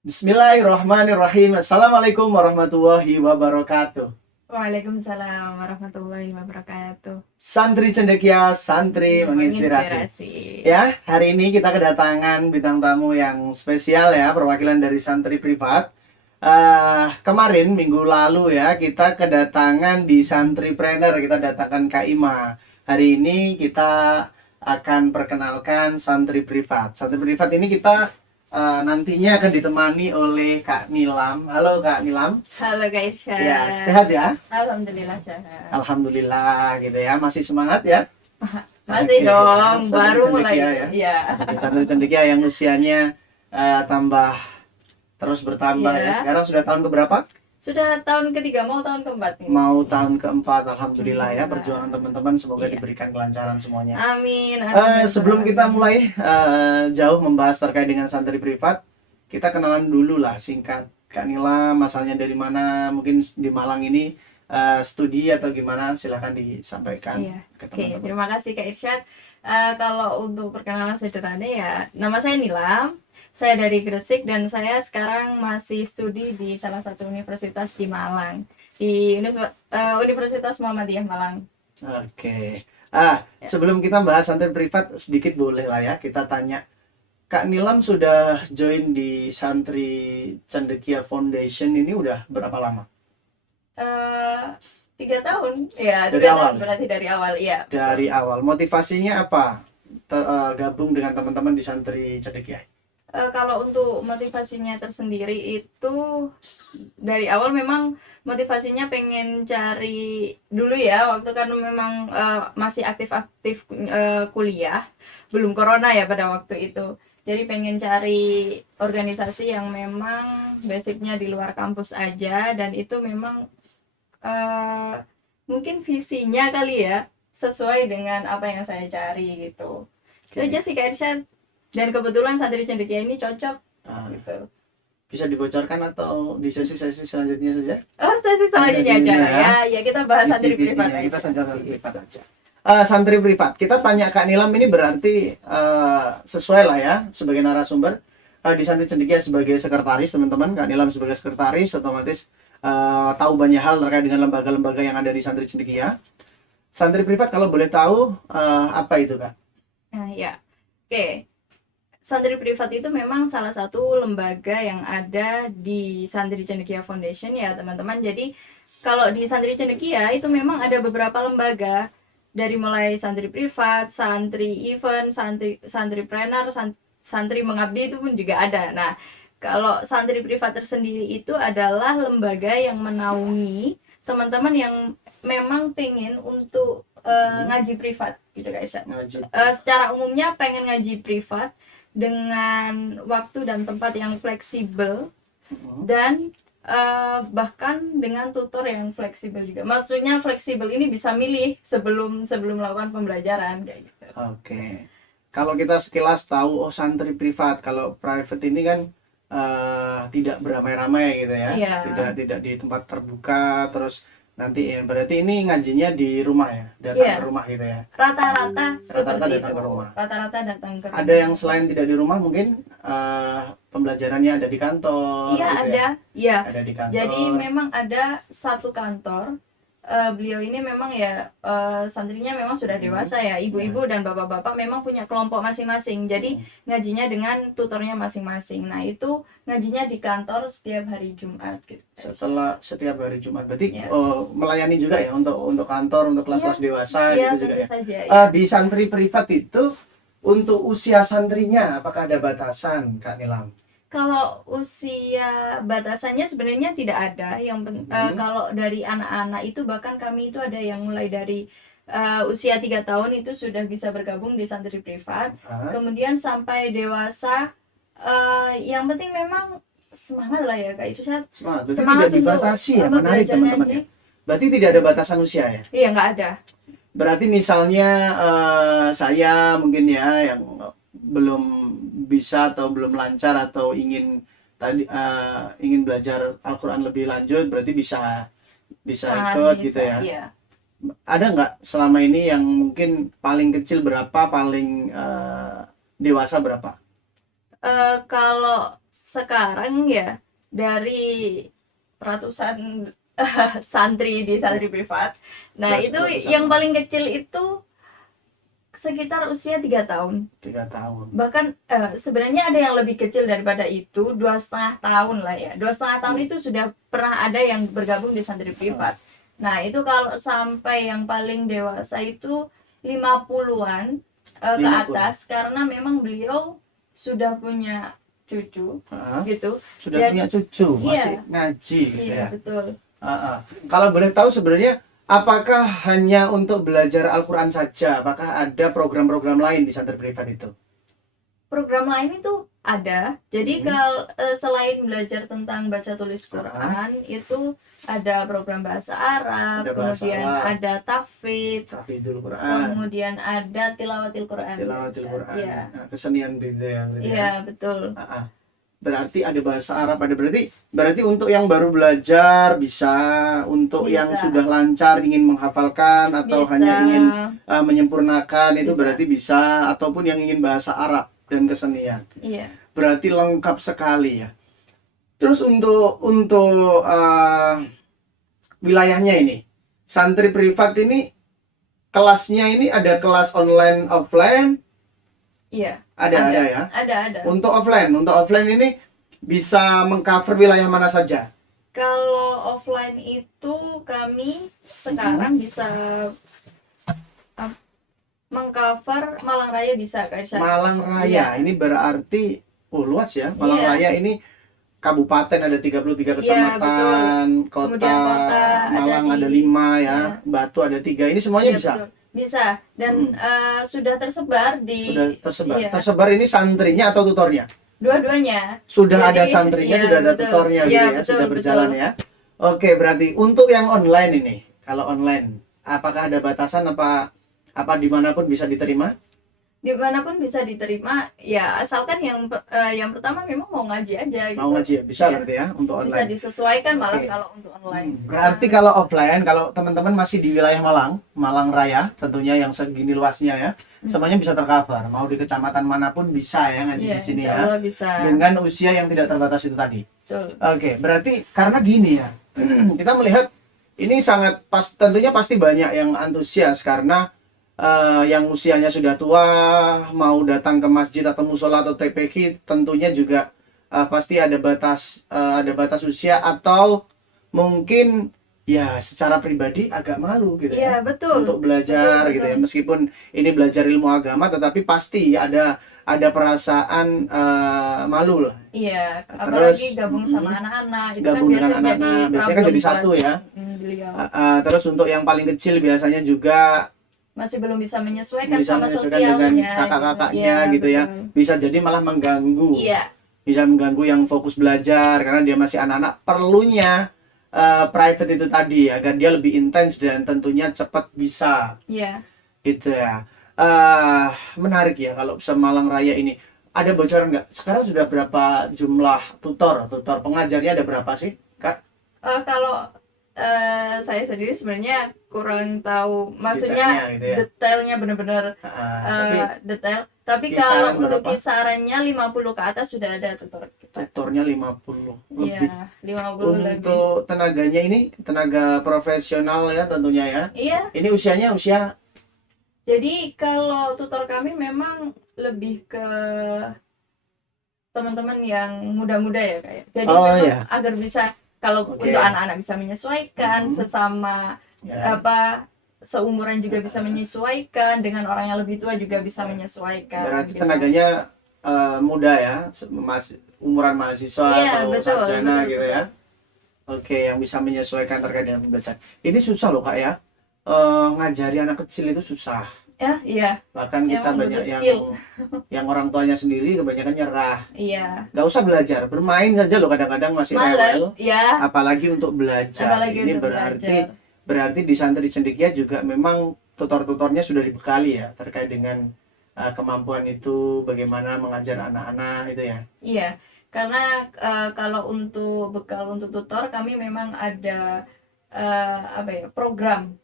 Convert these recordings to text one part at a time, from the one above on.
Bismillahirrahmanirrahim. Assalamualaikum warahmatullahi wabarakatuh. Waalaikumsalam warahmatullahi wabarakatuh. Santri cendekia, santri menginspirasi. Menginspirasi. Ya, hari ini kita kedatangan bintang tamu yang spesial ya, perwakilan dari santri privat. Kemarin minggu lalu ya, kita kedatangan di Santripreneur, kita datangkan Kak Ima. Hari ini kita akan perkenalkan santri privat. Santri privat ini kita nantinya akan ditemani oleh Kak Nilam. Halo Kak Nilam. Halo guys, Ya, sehat ya? Alhamdulillah sehat. Alhamdulillah gitu ya. Masih semangat ya? Masih Oke, dong, santri baru mulai. cendekia ya. Iya. Oke, santri cendekia yang usianya tambah terus bertambah ya. Iya. Sekarang sudah tahun keberapa? Sudah tahun ketiga, mau tahun keempat nih. Mau tahun keempat. Alhamdulillah ya, Alhamdulillah. perjuangan teman-teman semoga Iya. diberikan kelancaran semuanya. Amin. Amin. Sebelum kita mulai jauh membahas terkait dengan santri privat, kita kenalan dulu lah singkat. Kak Nila, asalnya dari mana? Mungkin di Malang ini studi atau gimana? Silahkan disampaikan Iya. ke Oke, teman-teman. terima kasih Kak Irsyad. Kalau untuk perkenalan sederhana ya, nama saya Nilam. Saya dari Gresik dan saya sekarang masih studi di salah satu universitas di Malang, di Universitas Muhammadiyah Malang. Oke. Ya. Sebelum kita bahas santri privat, sedikit boleh lah ya kita tanya. Kak Nilam sudah join di Santri Cendekia Foundation ini udah berapa lama? Eh, 3 tahun, ya Dari 3 tahun awal? berarti dari awal, iya betul. Dari awal. Motivasinya apa? Gabung dengan teman-teman di Santri Cendekia. Kalau untuk motivasinya tersendiri itu dari awal memang motivasinya pengen cari dulu ya, waktu kan memang masih aktif-aktif kuliah, belum corona ya pada waktu itu. Jadi pengen cari organisasi yang memang basicnya di luar kampus aja, dan itu memang eh, mungkin visinya kali ya sesuai dengan apa yang saya cari gitu. Itu aja Oke. sih Kak Irsyad. Dan kebetulan santri cendekia ini cocok Ah, gitu. bisa dibocorkan atau di sesi-sesi selanjutnya saja? Oh, sesi selanjutnya aja Selanjutnya ya. Ya kita bahas santri privat Visi-visinya aja. kita santri privat aja. Santri privat. Kita tanya Kak Nilam ini berarti sesuai lah ya sebagai narasumber. Di Santri Cendekia sebagai sekretaris teman-teman, Kak Nilam sebagai sekretaris otomatis tahu banyak hal terkait dengan lembaga-lembaga yang ada di Santri Cendekia. Santri privat kalau boleh tahu apa itu Kak? Nah, ya. Oke. Santri privat itu memang salah satu lembaga yang ada di Santri Cendekia Foundation ya, teman-teman. Jadi kalau di Santri Cendekia itu memang ada beberapa lembaga, dari mulai santri privat, santri event, santripreneur, santri mengabdi itu pun juga ada. Nah, kalau santri privat tersendiri itu adalah lembaga yang menaungi teman-teman yang memang pengen untuk ngaji privat gitu guys. Ngaji. Secara umumnya pengen ngaji privat dengan waktu dan tempat yang fleksibel, dan bahkan dengan tutor yang fleksibel juga. Maksudnya fleksibel ini bisa milih sebelum melakukan pembelajaran kayak gitu. Oke. Kalau kita sekilas tahu santri privat, kalau private ini kan tidak beramai-ramai gitu ya. Iya. Tidak di tempat terbuka terus nanti berarti ini ngajinya di rumah ya, datang Iya. ke rumah gitu ya. Rata-rata seperti datang itu. ke rumah. Rata-rata datang ke Ada rumah. yang selain tidak di rumah mungkin pembelajarannya ada di kantor Iya gitu ya. ada. Iya. Ada di kantor. Jadi memang ada satu kantor. Beliau ini memang ya santrinya memang sudah dewasa ya, ibu-ibu dan bapak-bapak memang punya kelompok masing-masing. Jadi ngajinya dengan tutornya masing-masing. Nah itu ngajinya di kantor setiap hari Jumat gitu. Setelah setiap hari Jumat berarti Ya. melayani juga ya untuk kantor, untuk kelas-kelas dewasa Iya gitu juga tentu ya. saja. Ya. Di santri privat itu untuk usia santrinya apakah ada batasan Kak Nilam? Kalau usia batasannya sebenarnya tidak ada. Kalau dari anak-anak itu bahkan kami itu ada yang mulai dari usia 3 tahun itu sudah bisa bergabung di santri privat. Kemudian sampai dewasa, yang penting memang semangat lah ya Kak, itu saya Semangat. Berarti semangat tidak dibatasi ya, untuk menarik belajar teman-teman ngaji. ya. Berarti tidak ada batasan usia ya. Iya nggak ada. Berarti misalnya saya mungkin ya yang belum bisa atau belum lancar atau ingin ingin belajar Al-Quran lebih lanjut berarti bisa Sangat ikut bisa, gitu ya. iya. Ada nggak selama ini yang mungkin paling kecil berapa, paling dewasa berapa? Kalau sekarang ya dari ratusan santri di santri privat. Nah, itu Ratusan. yang paling kecil itu sekitar usia 3 tahun. 3 tahun. Bahkan sebenarnya ada yang lebih kecil daripada itu, 2,5 tahun lah ya. 2,5 tahun itu sudah pernah ada yang bergabung di santri privat. Nah, itu kalau sampai yang paling dewasa itu 50-an ke 50. atas, karena memang beliau sudah punya cucu Ah, gitu. sudah Dan punya cucu, masih iya, ngaji gitu iya ya. betul. Kalau boleh tahu sebenarnya apakah hanya untuk belajar Al-Quran saja? Apakah ada program-program lain di santri privat itu? Program lain itu ada. Jadi Hmm. kalau selain belajar tentang baca tulis Quran, itu ada program bahasa Arab, Ada bahasa kemudian Arab. ada tahfidz, Tahfidzul Quran, kemudian ada tilawatil Quran. tilawatil Quran, Iya, kesenian gitu ya. iya betul. Berarti ada bahasa Arab, ada berarti untuk yang baru belajar bisa, untuk yang Bisa. sudah lancar ingin menghafalkan atau Bisa. hanya ingin menyempurnakan itu Bisa. berarti bisa, ataupun yang ingin bahasa Arab dan kesenian. Iya. Berarti lengkap sekali ya. Terus untuk wilayahnya ini, santri privat ini kelasnya ini ada kelas online offline, Iya. ada ya. Ada. Untuk offline ini bisa mengcover wilayah mana saja? Kalau offline itu kami sekarang bisa mengcover Malang Raya, bisa Kak Irsyad. Malang Raya, ini berarti luas ya. Malang Iya. Raya ini kabupaten ada 33 kecamatan, kota, Kemudian kota Malang ada di- 5 ya, Iya. Batu ada 3. Ini semuanya Iya, bisa. betul. Bisa. Dan sudah tersebar di Sudah tersebar. Iya. Tersebar ini santrinya atau tutornya? Dua-duanya. Sudah ada Jadi, santrinya, iya, sudah ada betul. tutornya gitu Iya, ya, betul, sudah berjalan betul. ya. Oke, berarti untuk yang online ini, kalau online, apakah ada batasan apa dimanapun bisa diterima? Dimanapun bisa diterima, ya asalkan yang pertama memang mau ngaji aja gitu. Mau ngaji ya? Bisa Iya. berarti ya untuk Bisa online. disesuaikan malah Oke. kalau untuk online. Berarti kalau offline, kalau teman-teman masih di wilayah Malang Raya, tentunya yang segini luasnya ya, semuanya bisa tercover. Mau di kecamatan manapun bisa ya ngaji Iya, di sini insya ya. Allah bisa. Dengan usia yang tidak terbatas itu tadi. Betul. Oke, berarti karena gini ya, kita melihat ini sangat tentunya pasti banyak yang antusias karena yang usianya sudah tua mau datang ke masjid atau musola atau TPQ, tentunya juga pasti ada batas usia, atau mungkin ya secara pribadi agak malu gitu Iya, ya betul. untuk belajar Betul, gitu ya, betul. meskipun ini belajar ilmu agama tetapi pasti ada perasaan malu lah. Iya, Terus, apalagi gabung sama anak-anak itu gabung kan dengan biasanya anak-anak, biasanya kan problem jadi satu buat, ya. beliau. Terus untuk yang paling kecil biasanya juga Masih belum bisa menyesuaikan bisa sama menyesuaikan sosialnya dengan kakak-kakaknya Iya, gitu ya, betul. bisa jadi malah mengganggu. Iya, Bisa mengganggu yang fokus belajar karena dia masih anak-anak, perlunya private itu tadi agar dia lebih intens dan tentunya cepat bisa iya. gitu ya. Menarik ya kalau Semalang Raya ini. Ada bocoran nggak? Sekarang sudah berapa jumlah tutor pengajarnya, ada berapa sih, Kak? Kalau saya sendiri sebenarnya kurang tahu, maksudnya Detailnya gitu ya. detailnya benar-benar Tapi detail. Tapi kisaran kalau untuk berapa? kisarannya 50 ke atas sudah ada tutor kita. tutornya 50 lebih. Iya, 50 lebih. Untuk tenaganya ini tenaga profesional ya tentunya ya. Iya, Ini usianya usia jadi kalau tutor kami memang lebih ke teman-teman yang muda-muda ya kayak. Jadi Oh, memang ya. agar bisa, kalau Oke. untuk anak-anak bisa menyesuaikan, sesama ya. seumuran juga bisa menyesuaikan, dengan orang yang lebih tua juga bisa menyesuaikan. Berarti gitu. tenaganya muda ya, umuran mahasiswa Iya, atau betul, sarjana betul, gitu betul. ya. Oke, yang bisa menyesuaikan terkait dengan pembelajaran. Ini susah loh Kak ya. Ngajari anak kecil itu susah. Ya, iya, Bahkan kita Emang banyak butuh yang skill. orang tuanya sendiri kebanyakan nyerah. iya. Gak usah belajar, bermain saja loh kadang-kadang masih rewel. Males, ya. Apalagi untuk belajar. Apalagi Ini untuk berarti di santri cendekia juga memang tutor-tutornya sudah dibekali ya terkait dengan kemampuan itu, bagaimana mengajar anak-anak itu ya. Iya, karena kalau untuk bekal untuk tutor kami memang ada apa ya, program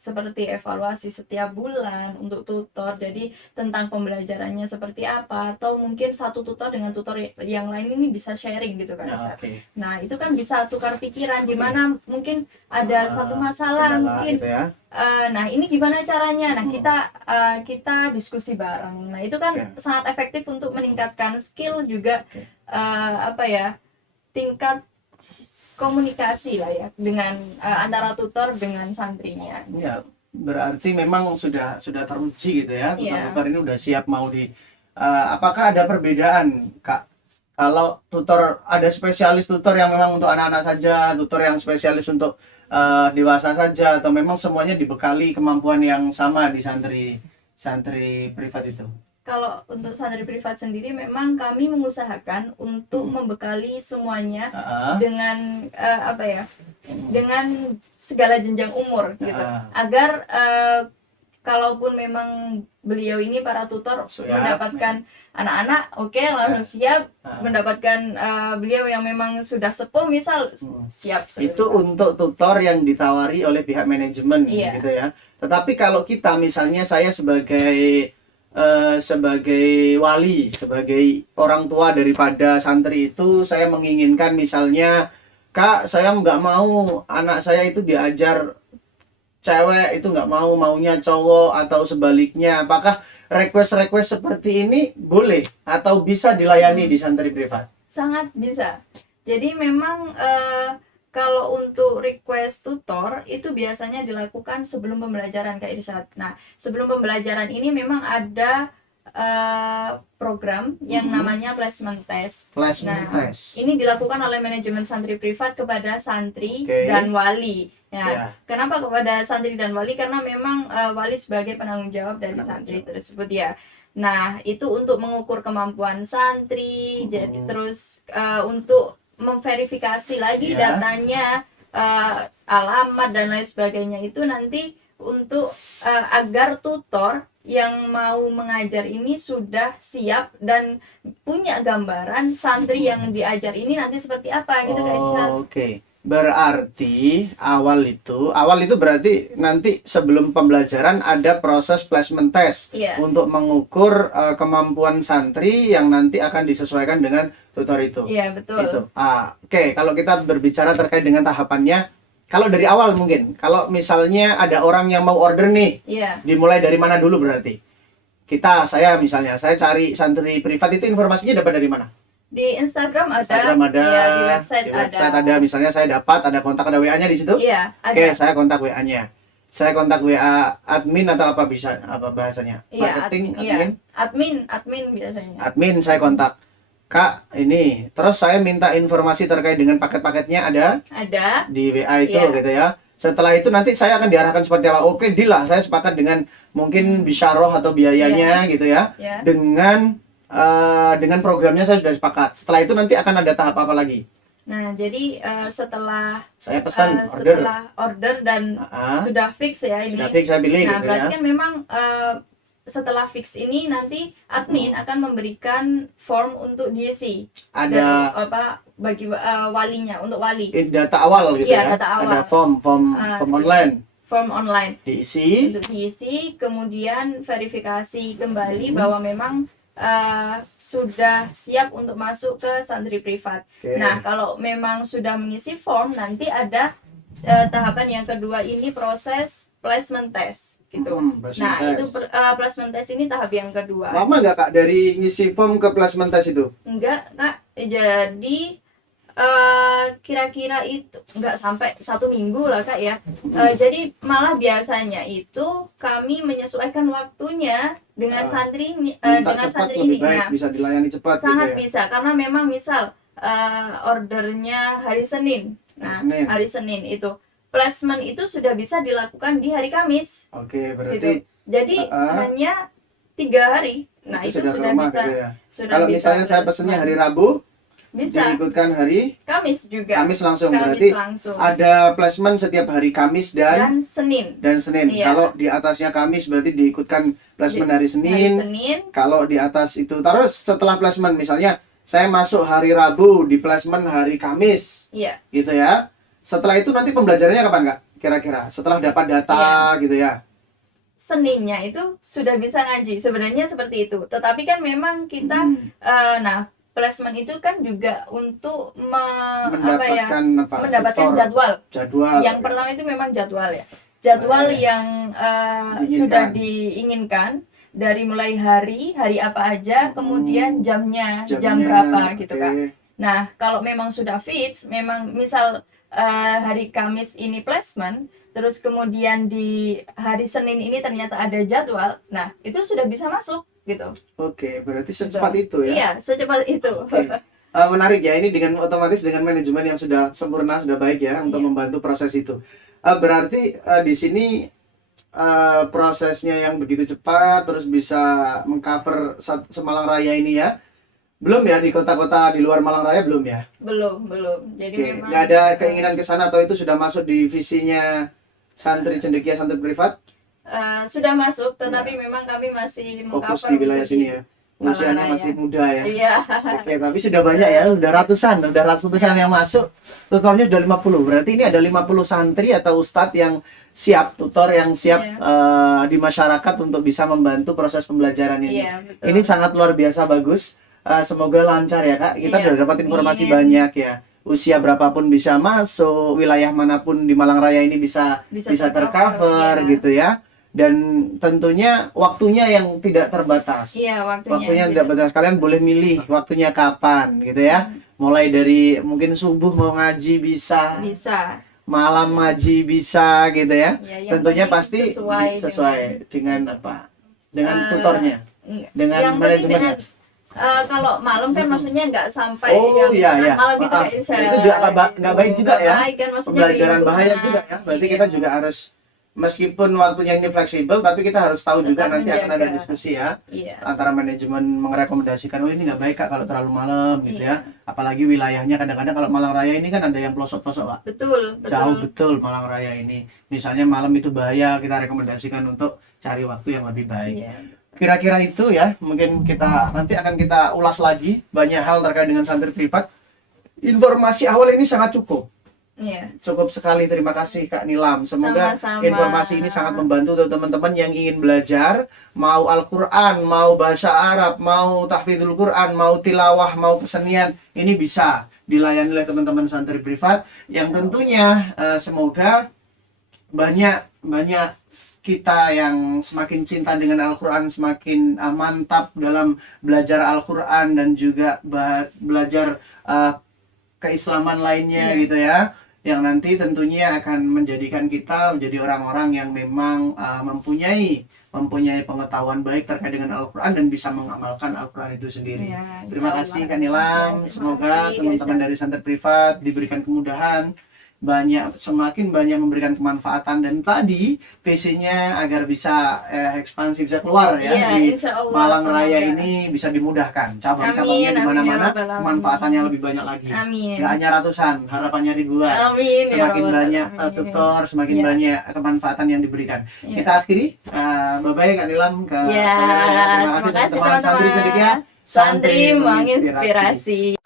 seperti evaluasi setiap bulan untuk tutor, jadi tentang pembelajarannya seperti apa, atau mungkin satu tutor dengan tutor yang lain ini bisa sharing gitu kan, Ustaz. Oke. Nah itu kan bisa tukar pikiran, di mana mungkin ada satu masalah Kendala mungkin, gitu ya. nah ini gimana caranya, nah kita diskusi bareng, nah itu kan Oke. sangat efektif untuk meningkatkan skill juga, Oke. apa ya, tingkat komunikasi lah ya dengan antara tutor dengan santrinya. Ya, berarti memang sudah teruji gitu ya. Iya. Tutor-tutor ini udah siap mau apakah ada perbedaan, Kak? Kalau tutor, ada spesialis tutor yang memang untuk anak-anak saja, tutor yang spesialis untuk dewasa saja, atau memang semuanya dibekali kemampuan yang sama di santri privat itu? Kalau untuk santri privat sendiri memang kami mengusahakan untuk membekali semuanya dengan apa ya, dengan segala jenjang umur gitu, agar kalaupun memang beliau ini para tutor mendapatkan anak-anak, oke, langsung siap, mendapatkan beliau yang memang sudah sepuh misal, siap. Itu untuk tutor yang ditawari oleh pihak manajemen, Iya. gitu ya. Tetapi kalau kita misalnya, saya sebagai wali, sebagai orang tua daripada santri itu, saya menginginkan misalnya, Kak, saya nggak mau anak saya itu diajar cewek, itu nggak mau, maunya cowok, atau sebaliknya. Apakah request seperti ini boleh atau bisa dilayani di santri privat? Sangat bisa. Jadi memang kalau untuk request tutor itu biasanya dilakukan sebelum pembelajaran, Kak Irsyad. Nah, sebelum pembelajaran ini memang ada program yang namanya placement test. Placement Nah, test. ini dilakukan oleh manajemen santri privat kepada santri Oke. dan wali. Nah, Ya. kenapa kepada santri dan wali? Karena memang wali sebagai penanggung jawab dari santri tersebut ya. Nah, itu untuk mengukur kemampuan santri, jadi terus untuk memverifikasi lagi Ya. datanya, alamat dan lain sebagainya, itu nanti untuk agar tutor yang mau mengajar ini sudah siap dan punya gambaran santri yang diajar ini nanti seperti apa gitu, Kak Irsyad. Oke. Berarti awal itu berarti nanti sebelum pembelajaran ada proses placement test. Iya. Untuk mengukur kemampuan santri yang nanti akan disesuaikan dengan tutor itu. Iya, betul. Itu. Oke, kalau kita berbicara terkait dengan tahapannya, kalau dari awal mungkin, kalau misalnya ada orang yang mau order nih, Iya. dimulai dari mana dulu berarti? Saya misalnya, saya cari santri privat itu, informasinya dapat dari mana? Di Instagram ada, Instagram ada, ya, di website ada. Misalnya saya dapat, ada kontak, ada WA-nya di situ. Iya, ada. Oke, saya kontak WA-nya. Saya kontak WA admin atau apa bahasanya? Iya, Marketing, admin biasanya. Admin saya kontak. Kak, ini. Terus saya minta informasi terkait dengan paket-paketnya ada Ada. di WA itu, Iya. gitu ya. Setelah itu nanti saya akan diarahkan seperti apa. Oke, deal lah. Saya sepakat dengan mungkin bisyarah atau biayanya, gitu ya. Iya. Dengan programnya saya sudah sepakat. Setelah itu nanti akan ada tahap apa lagi? Nah, jadi setelah Saya pesan order. setelah order dan sudah fix ya ini. Sudah fix, saya pilih, Nah, gitu berarti ya. kan memang setelah fix ini nanti admin akan memberikan form untuk diisi. Ada bagi walinya, untuk wali. data awal gitu Iya, ya. data awal. Ada form online Form online diisi. untuk diisi, kemudian verifikasi kembali bahwa memang sudah siap untuk masuk ke santri privat. Oke. Nah, kalau memang sudah mengisi form, nanti ada tahapan yang kedua, ini proses placement test gitu. Placement Nah, test. itu placement test ini tahap yang kedua. Lama nggak, Kak, dari ngisi form ke placement test itu? Enggak, Kak. Jadi kira-kira itu enggak sampai 1 minggu lah, Kak ya. Jadi malah biasanya itu kami menyesuaikan waktunya dengan santri ini, Minta dengan cepat santri lebih ini. baik, Nah, bisa dilayani cepat sangat gitu ya. bisa, karena memang misal ordernya hari Senin. Nah, Senin. hari Senin itu placement itu sudah bisa dilakukan di hari Kamis. Oke, Gitu. berarti Jadi hanya 3 hari. Nah, itu sudah ke rumah bisa. gitu ya. Sudah Kalau bisa misalnya saya pesennya hari Rabu, bisa. diikutkan hari Kamis juga. Kamis langsung. Kamis Berarti langsung. ada placement setiap hari Kamis dan Senin. Senin. Iya. Kalau di atasnya Kamis berarti diikutkan placement hari Senin. Hari Senin. Kalau di atas itu, terus setelah placement misalnya saya masuk hari Rabu, di placement hari Kamis. Iya. Gitu ya. Setelah itu nanti pembelajarannya kapan Kak? Kira-kira setelah dapat data gitu ya. Seninnya itu sudah bisa ngaji. Sebenarnya seperti itu. Tetapi kan memang kita nah, placement itu kan juga untuk mendapatkan tutor, jadwal. Yang pertama itu memang jadwal ya. Jadwal yang sudah diinginkan dari mulai hari apa aja, kemudian jamnya jam berapa gitu Kak. Nah, kalau memang sudah fix, memang misal hari Kamis ini placement, terus kemudian di hari Senin ini ternyata ada jadwal, nah itu sudah bisa masuk gitu. Oke, berarti secepat itu ya? Iya, secepat itu. Menarik ya, ini dengan otomatis dengan manajemen yang sudah sempurna, sudah baik ya untuk membantu proses itu. Berarti di sini prosesnya yang begitu cepat, terus bisa mengcover Malang Raya ini ya. Belum ya, di kota-kota di luar Malang Raya belum ya? Belum. Jadi memang nggak ada keinginan ke sana, atau itu sudah masuk di visinya Santri Cendekia, Santri Privat? Sudah masuk, tetapi memang kami masih Fokus di wilayah sini ya. Usianya masih muda ya. Iya. Oke, tapi sudah banyak ya, udah ratusan yang masuk. Tutornya sudah 50. Berarti ini ada 50 santri atau ustadz yang siap, tutor yang siap di masyarakat untuk bisa membantu proses pembelajaran ini. Iya, betul. Ini sangat luar biasa bagus. Semoga lancar ya Kak. Kita sudah dapat informasi banyak ya. Usia berapapun bisa masuk, wilayah manapun di Malang Raya ini bisa tercover gitu ya. Dan tentunya waktunya yang tidak terbatas. Iya, waktunya tidak terbatas. Kalian boleh milih waktunya kapan gitu ya. Mulai dari mungkin subuh mau ngaji bisa. Malam ngaji bisa gitu ya. Tentunya pasti sesuai dengan apa? Dengan tutornya. Dengan manajemennya. Kalau malam kan maksudnya nggak sampai malam itu kayak itu juga nggak baik juga ya. Kan, pembelajaran bahaya juga ya. Berarti kita juga harus, meskipun waktunya ini fleksibel, tapi kita harus tahu juga nanti akan ada diskusi ya antara manajemen merekomendasikan, oh ini nggak baik Kak kalau terlalu malam gitu ya. Apalagi wilayahnya kadang-kadang kalau Malang Raya ini kan ada yang pelosok-pelosok Pak. Betul. Jauh betul Malang Raya ini. Misalnya malam itu bahaya, kita rekomendasikan untuk cari waktu yang lebih baik. Kira-kira itu ya, mungkin nanti akan kita ulas lagi banyak hal terkait dengan santri privat. Informasi awal ini sangat cukup. Cukup sekali, terima kasih Kak Nilam. Semoga informasi ini sangat membantu untuk teman-teman yang ingin belajar, mau Al-Quran, mau bahasa Arab, mau tahfidzul Quran, mau tilawah, mau kesenian, ini bisa dilayani oleh teman-teman santri privat yang tentunya semoga banyak kita yang semakin cinta dengan Al-Quran, semakin mantap dalam belajar Al-Quran dan juga belajar keislaman lainnya gitu ya, yang nanti tentunya akan menjadikan kita menjadi orang-orang yang memang mempunyai pengetahuan baik terkait dengan Al-Quran dan bisa mengamalkan Al-Quran itu sendiri. Terima kasih Kak Nilam. Semoga teman-teman dari santri privat diberikan kemudahan, semakin banyak memberikan kemanfaatan, dan tadi PC-nya agar bisa ekspansi, bisa keluar ya di Malang Raya ini, bisa dimudahkan cabang-cabangnya di mana-mana, kemanfaatannya lebih banyak lagi. Nggak hanya ratusan, harapannya ribuan. Semakin banyak tutor, semakin banyak kemanfaatan yang diberikan. Kita akhiri, bye-bye Kak Nilam, ke terima kasih teman-teman. Santri Cendekia, Santri menginspirasi.